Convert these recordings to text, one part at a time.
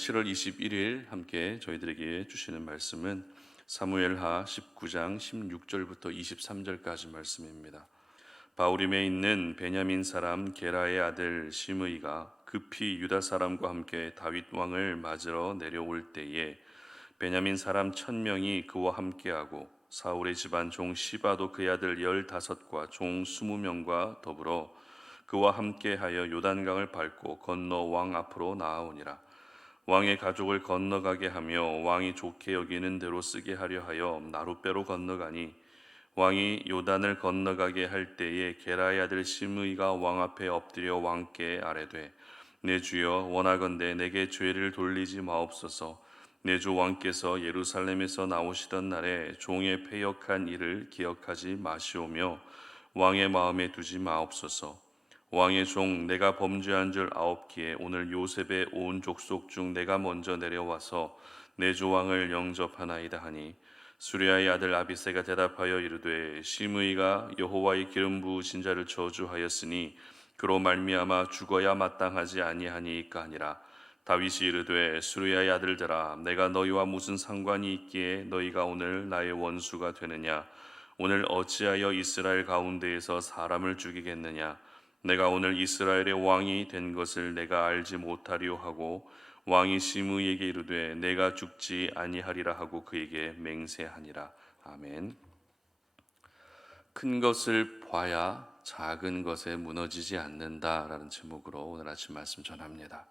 7월 21일 함께 저희들에게 주시는 말씀은 사무엘하 19장 16절부터 23절까지 말씀입니다. 바후림에 있는 베냐민 사람 게라의 아들 시므이가 급히 유다 사람과 함께 다윗 왕을 맞으러 내려올 때에 베냐민 사람 1000명이 그와 함께하고 사울의 집안 종 시바도 그의 아들 15과 종 20명과 더불어 그와 함께하여 요단강을 밟고 건너 왕 앞으로 나아오니라. 왕의 가족을 건너가게 하며 왕이 좋게 여기는 대로 쓰게 하려 하여 나룻배로 건너가니 왕이 요단을 건너가게 할 때에 게라의 아들 시므이가 왕 앞에 엎드려 왕께 아뢰되 내 주여 원하건대 내게 죄를 돌리지 마옵소서. 내 주 왕께서 예루살렘에서 나오시던 날에 종의 패역한 일을 기억하지 마시오며 왕의 마음에 두지 마옵소서. 왕의 종 내가 범죄한 줄 아옵기에 오늘 요셉의 온 족속 중 내가 먼저 내려와서 내 주 왕을 영접하나이다 하니 수리아의 아들 아비새가 대답하여 이르되 시므이가 여호와의 기름 부으신 자를 저주하였으니 그로 말미암아 죽어야 마땅하지 아니하니이까 하니라. 다윗이 이르되 수리아의 아들들아 내가 너희와 무슨 상관이 있기에 너희가 오늘 나의 원수가 되느냐. 오늘 어찌하여 이스라엘 가운데에서 사람을 죽이겠느냐. 내가 오늘 이스라엘의 왕이 된 것을 내가 알지 못하리오 하고 왕이 시므이에게 이르되 내가 죽지 아니하리라 하고 그에게 맹세하니라. 아멘. 큰 것을 봐야 작은 것에 무너지지 않는다라는 제목으로 오늘 아침 말씀 전합니다.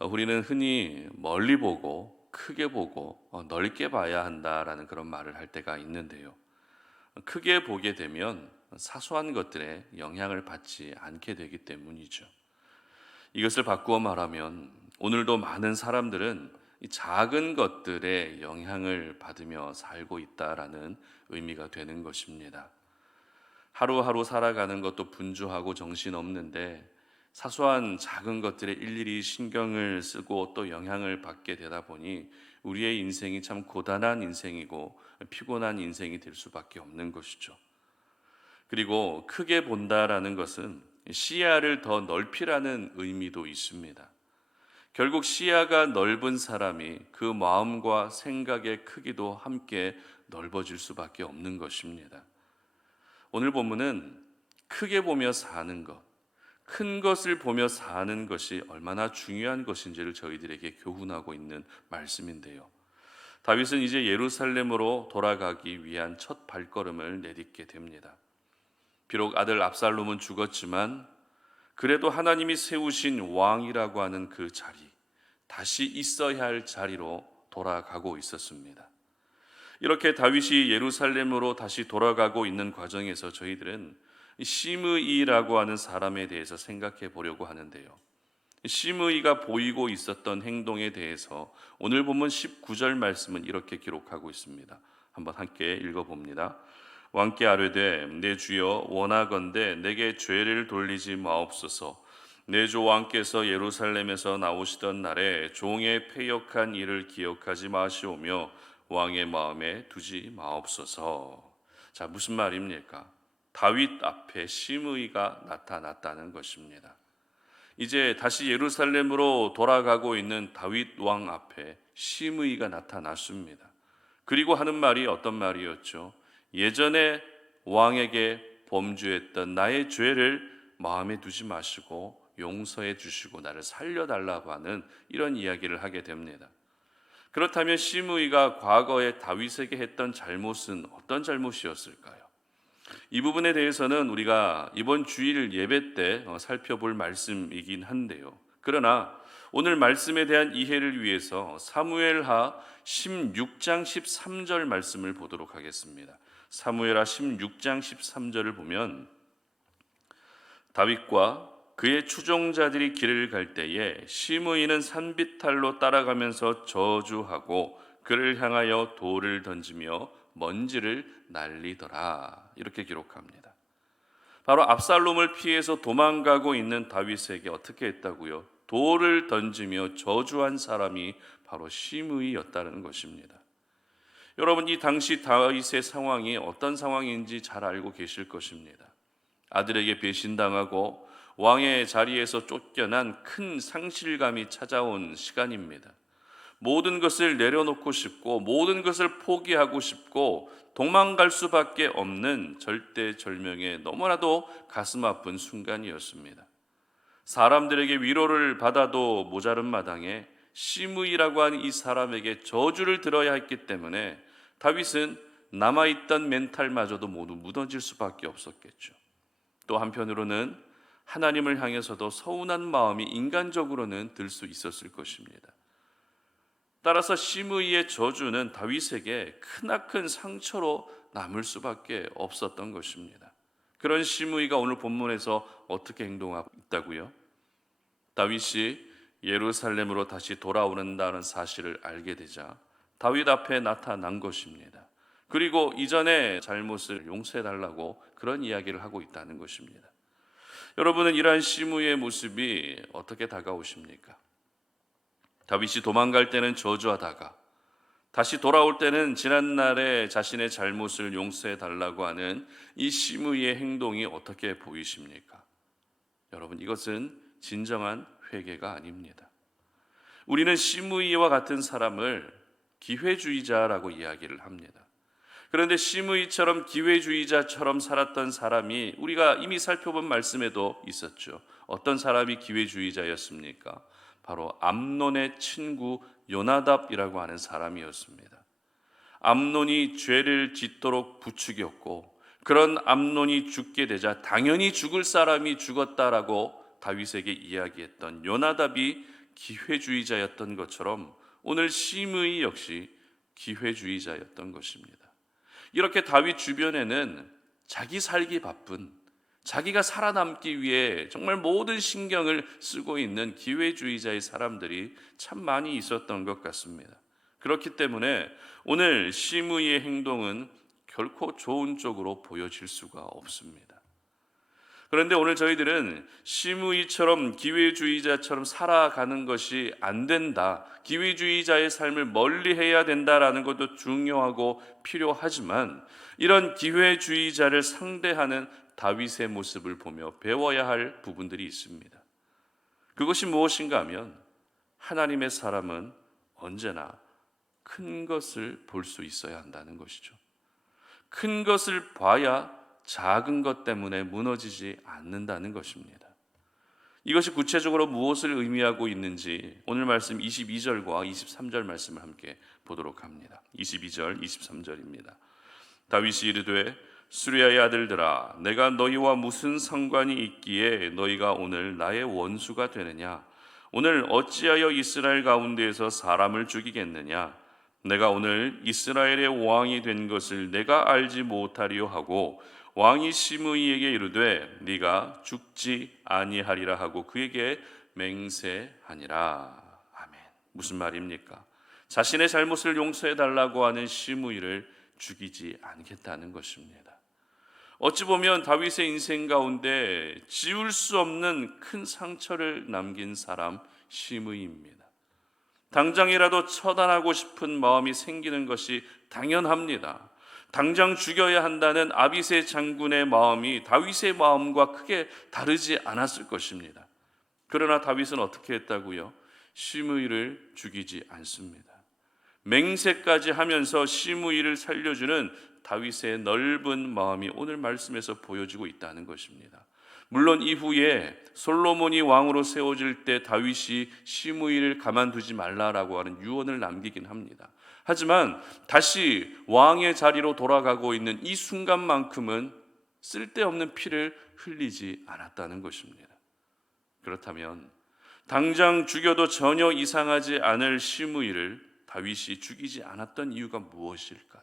우리는 흔히 멀리 보고 크게 보고 넓게 봐야 한다라는 그런 말을 할 때가 있는데요. 크게 보게 되면 사소한 것들에 영향을 받지 않게 되기 때문이죠. 이것을 바꾸어 말하면 오늘도 많은 사람들은 이 작은 것들에 영향을 받으며 살고 있다라는 의미가 되는 것입니다. 하루하루 살아가는 것도 분주하고 정신없는데 사소한 작은 것들에 일일이 신경을 쓰고 또 영향을 받게 되다 보니 우리의 인생이 참 고단한 인생이고 피곤한 인생이 될 수밖에 없는 것이죠. 그리고 크게 본다라는 것은 시야를 더 넓히라는 의미도 있습니다. 결국 시야가 넓은 사람이 그 마음과 생각의 크기도 함께 넓어질 수밖에 없는 것입니다. 오늘 본문은 크게 보며 사는 것, 큰 것을 보며 사는 것이 얼마나 중요한 것인지를 저희들에게 교훈하고 있는 말씀인데요. 다윗은 이제 예루살렘으로 돌아가기 위한 첫 발걸음을 내딛게 됩니다. 비록 아들 압살롬은 죽었지만 그래도 하나님이 세우신 왕이라고 하는 그 자리, 다시 있어야 할 자리로 돌아가고 있었습니다. 이렇게 다윗이 예루살렘으로 다시 돌아가고 있는 과정에서 저희들은 시므이라고 하는 사람에 대해서 생각해 보려고 하는데요. 시므이가 보이고 있었던 행동에 대해서 오늘 본문 19절 말씀은 이렇게 기록하고 있습니다. 한번 함께 읽어봅니다. 왕께 아뢰되 내 주여 원하건대 내게 죄를 돌리지 마옵소서. 내 주 왕께서 예루살렘에서 나오시던 날에 종의 패역한 일을 기억하지 마시오며 왕의 마음에 두지 마옵소서. 자, 무슨 말입니까? 다윗 앞에 시므이가 나타났다는 것입니다. 이제 다시 예루살렘으로 돌아가고 있는 다윗 왕 앞에 시므이가 나타났습니다. 그리고 하는 말이 어떤 말이었죠? 예전에 왕에게 범죄했던 나의 죄를 마음에 두지 마시고 용서해 주시고 나를 살려달라고 하는 이런 이야기를 하게 됩니다. 그렇다면 시므이가 과거에 다윗에게 했던 잘못은 어떤 잘못이었을까요? 이 부분에 대해서는 우리가 이번 주일 예배 때 살펴볼 말씀이긴 한데요. 그러나 오늘 말씀에 대한 이해를 위해서 사무엘하 16장 13절 말씀을 보도록 하겠습니다. 사무엘하 16장 13절을 보면 다윗과 그의 추종자들이 길을 갈 때에 시므이는 산비탈로 따라가면서 저주하고 그를 향하여 돌을 던지며 먼지를 날리더라. 이렇게 기록합니다. 바로 압살롬을 피해서 도망가고 있는 다윗에게 어떻게 했다고요? 돌을 던지며 저주한 사람이 바로 시므이였다는 것입니다. 여러분, 이 당시 다윗의 상황이 어떤 상황인지 잘 알고 계실 것입니다. 아들에게 배신당하고 왕의 자리에서 쫓겨난 큰 상실감이 찾아온 시간입니다. 모든 것을 내려놓고 싶고 모든 것을 포기하고 싶고 도망갈 수밖에 없는 절대절명의 너무나도 가슴 아픈 순간이었습니다. 사람들에게 위로를 받아도 모자른 마당에 시므이라고 하는 이 사람에게 저주를 들어야 했기 때문에 다윗은 남아있던 멘탈마저도 모두 무너질 수밖에 없었겠죠. 또 한편으로는 하나님을 향해서도 서운한 마음이 인간적으로는 들 수 있었을 것입니다. 따라서 시므이의 저주는 다윗에게 크나큰 상처로 남을 수밖에 없었던 것입니다. 그런 시므이가 오늘 본문에서 어떻게 행동하고 있다고요? 다윗이 예루살렘으로 다시 돌아오는다는 사실을 알게 되자 다윗 앞에 나타난 것입니다. 그리고 이전의 잘못을 용서해달라고 그런 이야기를 하고 있다는 것입니다. 여러분은 이러한 시므이의 모습이 어떻게 다가오십니까? 다윗이 도망갈 때는 저주하다가 다시 돌아올 때는 지난날에 자신의 잘못을 용서해 달라고 하는 이 시므이의 행동이 어떻게 보이십니까? 여러분, 이것은 진정한 회개가 아닙니다. 우리는 시므이와 같은 사람을 기회주의자라고 이야기를 합니다. 그런데 시므이처럼 기회주의자처럼 살았던 사람이 우리가 이미 살펴본 말씀에도 있었죠. 어떤 사람이 기회주의자였습니까? 바로 암논의 친구 요나답이라고 하는 사람이었습니다. 암논이 죄를 짓도록 부추겼고 그런 암논이 죽게 되자 당연히 죽을 사람이 죽었다라고 다윗에게 이야기했던 요나답이 기회주의자였던 것처럼 오늘 시므이 역시 기회주의자였던 것입니다. 이렇게 다윗 주변에는 자기 살기 바쁜, 자기가 살아남기 위해 정말 모든 신경을 쓰고 있는 기회주의자의 사람들이 참 많이 있었던 것 같습니다. 그렇기 때문에 오늘 시므이의 행동은 결코 좋은 쪽으로 보여질 수가 없습니다. 그런데 오늘 저희들은 시므이처럼 기회주의자처럼 살아가는 것이 안 된다, 기회주의자의 삶을 멀리해야 된다라는 것도 중요하고 필요하지만 이런 기회주의자를 상대하는 다윗의 모습을 보며 배워야 할 부분들이 있습니다. 그것이 무엇인가 하면 하나님의 사람은 언제나 큰 것을 볼 수 있어야 한다는 것이죠. 큰 것을 봐야 작은 것 때문에 무너지지 않는다는 것입니다. 이것이 구체적으로 무엇을 의미하고 있는지 오늘 말씀 22절과 23절 말씀을 함께 보도록 합니다. 22절, 23절입니다. 다윗이 이르되 수리아의 아들들아, 내가 너희와 무슨 상관이 있기에 너희가 오늘 나의 원수가 되느냐? 오늘 어찌하여 이스라엘 가운데에서 사람을 죽이겠느냐? 내가 오늘 이스라엘의 왕이 된 것을 내가 알지 못하리요 하고 왕이 시므이에게 이르되 네가 죽지 아니하리라 하고 그에게 맹세하니라. 아멘. 무슨 말입니까? 자신의 잘못을 용서해 달라고 하는 시므이를 죽이지 않겠다는 것입니다. 어찌 보면 다윗의 인생 가운데 지울 수 없는 큰 상처를 남긴 사람 시므이입니다. 당장이라도 처단하고 싶은 마음이 생기는 것이 당연합니다. 당장 죽여야 한다는 아비새 장군의 마음이 다윗의 마음과 크게 다르지 않았을 것입니다. 그러나 다윗은 어떻게 했다고요? 시므이를 죽이지 않습니다. 맹세까지 하면서 시므이를 살려주는 다윗의 넓은 마음이 오늘 말씀에서 보여지고 있다는 것입니다. 물론 이후에 솔로몬이 왕으로 세워질 때 다윗이 시므이를 가만두지 말라라고 하는 유언을 남기긴 합니다. 하지만 다시 왕의 자리로 돌아가고 있는 이 순간만큼은 쓸데없는 피를 흘리지 않았다는 것입니다. 그렇다면 당장 죽여도 전혀 이상하지 않을 시므이를 다윗이 죽이지 않았던 이유가 무엇일까요?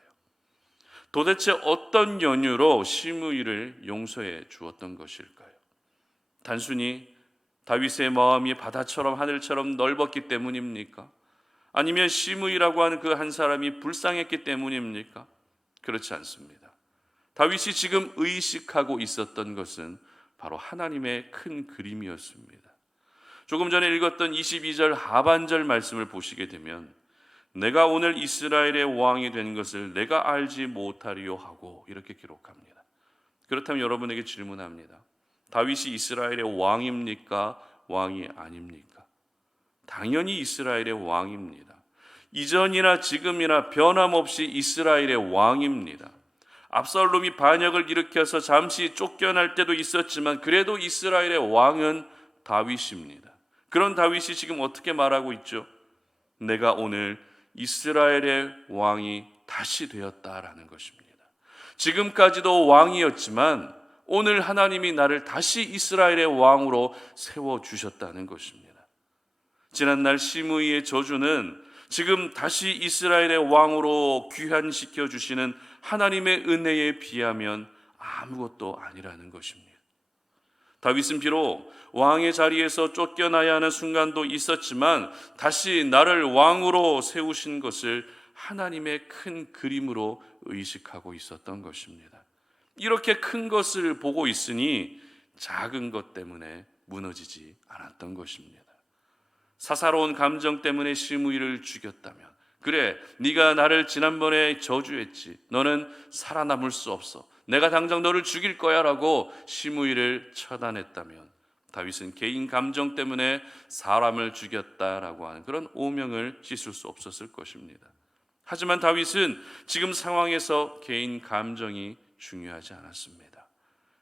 도대체 어떤 연유로 시므이를 용서해 주었던 것일까요? 단순히 다윗의 마음이 바다처럼 하늘처럼 넓었기 때문입니까? 아니면 시므이라고 하는 그 한 사람이 불쌍했기 때문입니까? 그렇지 않습니다. 다윗이 지금 의식하고 있었던 것은 바로 하나님의 큰 그림이었습니다. 조금 전에 읽었던 22절 하반절 말씀을 보시게 되면 내가 오늘 이스라엘의 왕이 된 것을 내가 알지 못하리요 하고 이렇게 기록합니다. 그렇다면 여러분에게 질문합니다. 다윗이 이스라엘의 왕입니까? 왕이 아닙니까? 당연히 이스라엘의 왕입니다. 이전이나 지금이나 변함없이 이스라엘의 왕입니다. 압살롬이 반역을 일으켜서 잠시 쫓겨날 때도 있었지만 그래도 이스라엘의 왕은 다윗입니다. 그런 다윗이 지금 어떻게 말하고 있죠? 내가 오늘 이스라엘의 왕이 다시 되었다라는 것입니다. 지금까지도 왕이었지만 오늘 하나님이 나를 다시 이스라엘의 왕으로 세워주셨다는 것입니다. 지난날 시므이의 저주는 지금 다시 이스라엘의 왕으로 귀환시켜 주시는 하나님의 은혜에 비하면 아무것도 아니라는 것입니다. 다윗은 비록 왕의 자리에서 쫓겨나야 하는 순간도 있었지만 다시 나를 왕으로 세우신 것을 하나님의 큰 그림으로 의식하고 있었던 것입니다. 이렇게 큰 것을 보고 있으니 작은 것 때문에 무너지지 않았던 것입니다. 사사로운 감정 때문에 시므이를 죽였다면, 그래 네가 나를 지난번에 저주했지, 너는 살아남을 수 없어, 내가 당장 너를 죽일 거야 라고 시므이를 처단했다면 다윗은 개인 감정 때문에 사람을 죽였다라고 하는 그런 오명을 씻을 수 없었을 것입니다. 하지만 다윗은 지금 상황에서 개인 감정이 중요하지 않았습니다.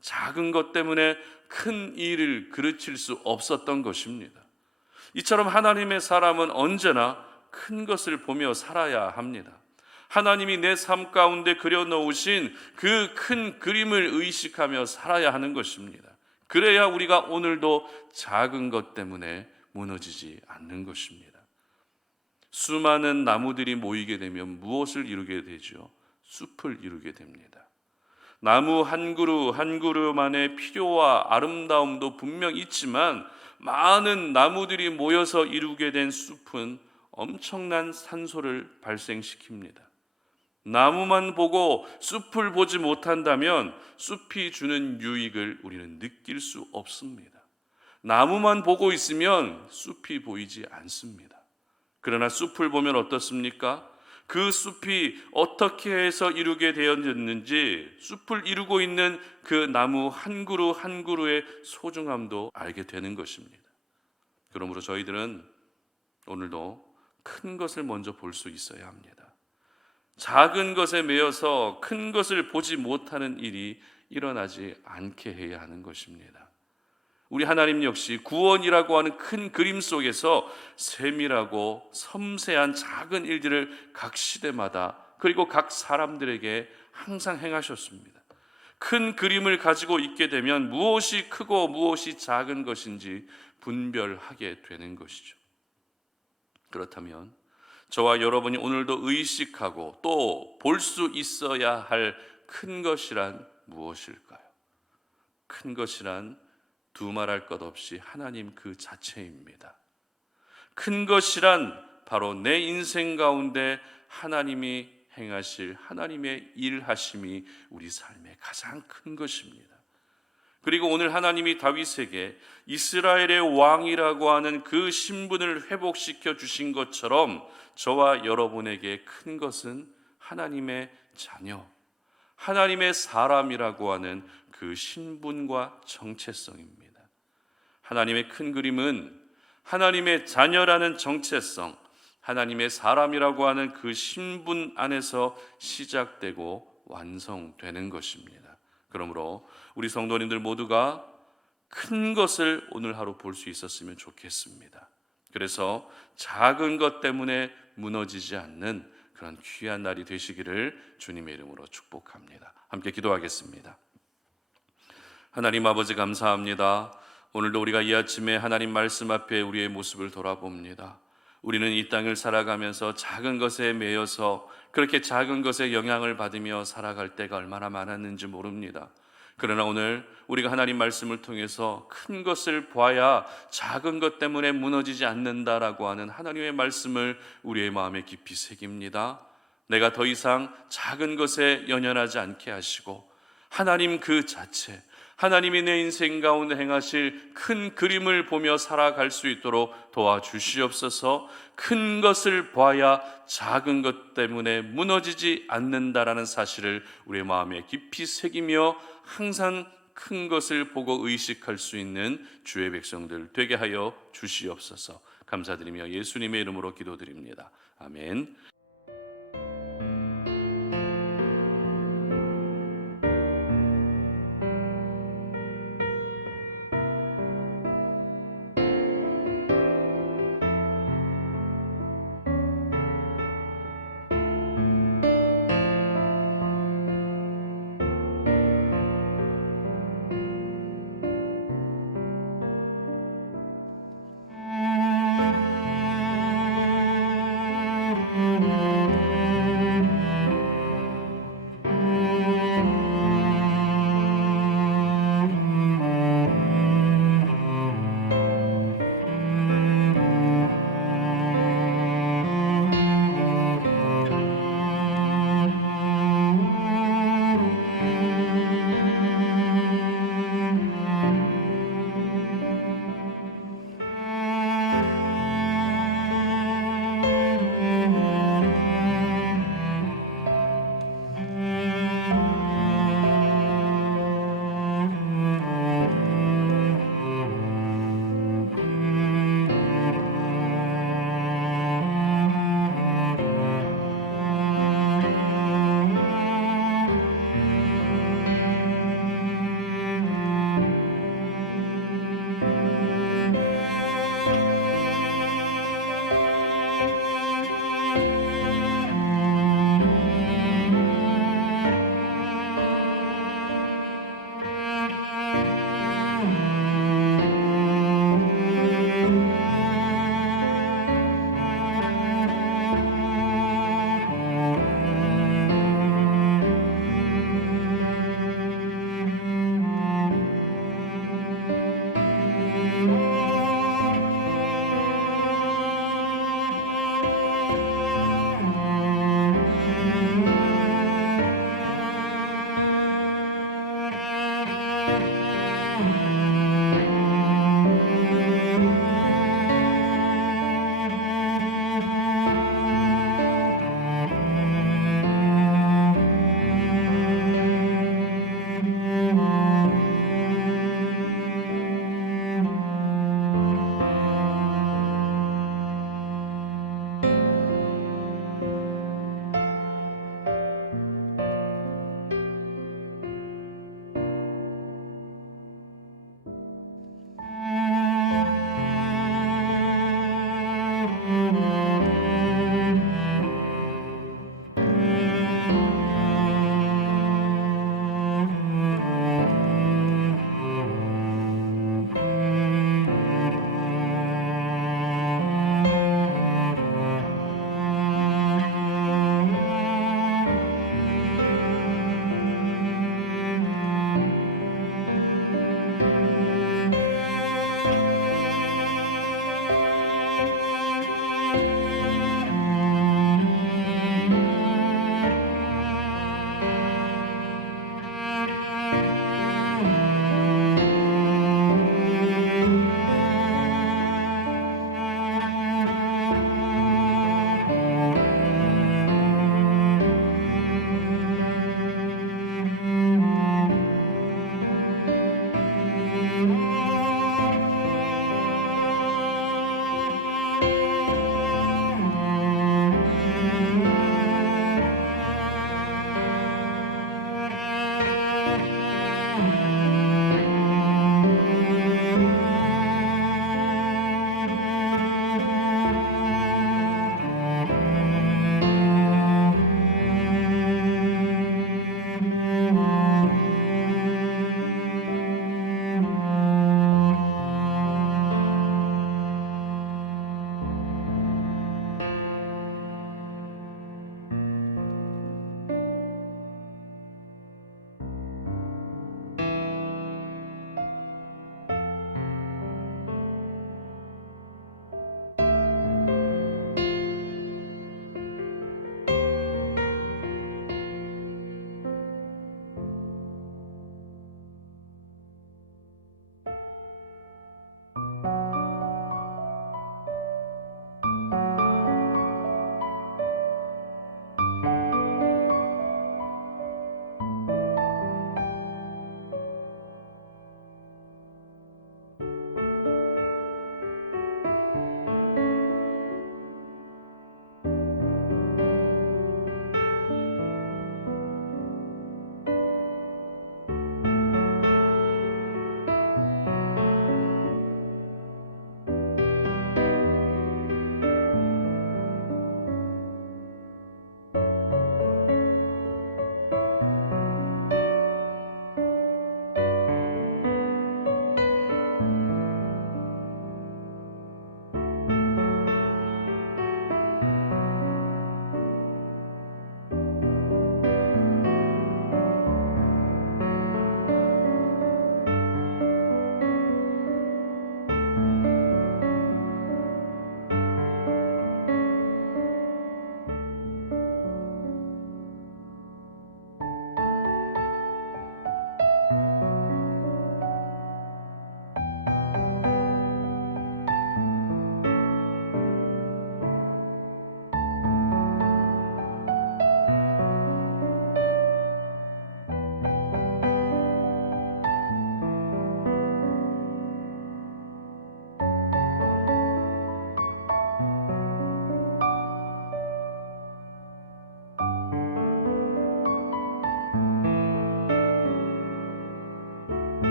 작은 것 때문에 큰 일을 그르칠 수 없었던 것입니다. 이처럼 하나님의 사람은 언제나 큰 것을 보며 살아야 합니다. 하나님이 내 삶 가운데 그려놓으신 그 큰 그림을 의식하며 살아야 하는 것입니다. 그래야 우리가 오늘도 작은 것 때문에 무너지지 않는 것입니다. 수많은 나무들이 모이게 되면 무엇을 이루게 되죠? 숲을 이루게 됩니다. 나무 한 그루 한 그루만의 필요와 아름다움도 분명 있지만 많은 나무들이 모여서 이루게 된 숲은 엄청난 산소를 발생시킵니다. 나무만 보고 숲을 보지 못한다면 숲이 주는 유익을 우리는 느낄 수 없습니다. 나무만 보고 있으면 숲이 보이지 않습니다. 그러나 숲을 보면 어떻습니까? 그 숲이 어떻게 해서 이루게 되었는지, 숲을 이루고 있는 그 나무 한 그루 한 그루의 소중함도 알게 되는 것입니다. 그러므로 저희들은 오늘도 큰 것을 먼저 볼 수 있어야 합니다. 작은 것에 매여서 큰 것을 보지 못하는 일이 일어나지 않게 해야 하는 것입니다. 우리 하나님 역시 구원이라고 하는 큰 그림 속에서 세밀하고 섬세한 작은 일들을 각 시대마다 그리고 각 사람들에게 항상 행하셨습니다. 큰 그림을 가지고 있게 되면 무엇이 크고 무엇이 작은 것인지 분별하게 되는 것이죠. 그렇다면 저와 여러분이 오늘도 의식하고 또 볼 수 있어야 할 큰 것이란 무엇일까요? 큰 것이란 두말할 것 없이 하나님 그 자체입니다. 큰 것이란 바로 내 인생 가운데 하나님이 행하실 하나님의 일하심이 우리 삶의 가장 큰 것입니다. 그리고 오늘 하나님이 다윗에게 이스라엘의 왕이라고 하는 그 신분을 회복시켜 주신 것처럼 저와 여러분에게 큰 것은 하나님의 자녀, 하나님의 사람이라고 하는 그 신분과 정체성입니다. 하나님의 큰 그림은 하나님의 자녀라는 정체성, 하나님의 사람이라고 하는 그 신분 안에서 시작되고 완성되는 것입니다. 그러므로 우리 성도님들 모두가 큰 것을 오늘 하루 볼 수 있었으면 좋겠습니다. 그래서 작은 것 때문에 무너지지 않는 그런 귀한 날이 되시기를 주님의 이름으로 축복합니다. 함께 기도하겠습니다. 하나님 아버지 감사합니다. 오늘도 우리가 이 아침에 하나님 말씀 앞에 우리의 모습을 돌아봅니다. 우리는 이 땅을 살아가면서 작은 것에 매여서 그렇게 작은 것에 영향을 받으며 살아갈 때가 얼마나 많았는지 모릅니다. 그러나 오늘 우리가 하나님 말씀을 통해서 큰 것을 봐야 작은 것 때문에 무너지지 않는다라고 하는 하나님의 말씀을 우리의 마음에 깊이 새깁니다. 내가 더 이상 작은 것에 연연하지 않게 하시고 하나님 그 자체, 하나님이 내 인생 가운데 행하실 큰 그림을 보며 살아갈 수 있도록 도와주시옵소서. 큰 것을 봐야 작은 것 때문에 무너지지 않는다라는 사실을 우리의 마음에 깊이 새기며 항상 큰 것을 보고 의식할 수 있는 주의 백성들 되게 하여 주시옵소서. 감사드리며 예수님의 이름으로 기도드립니다. 아멘.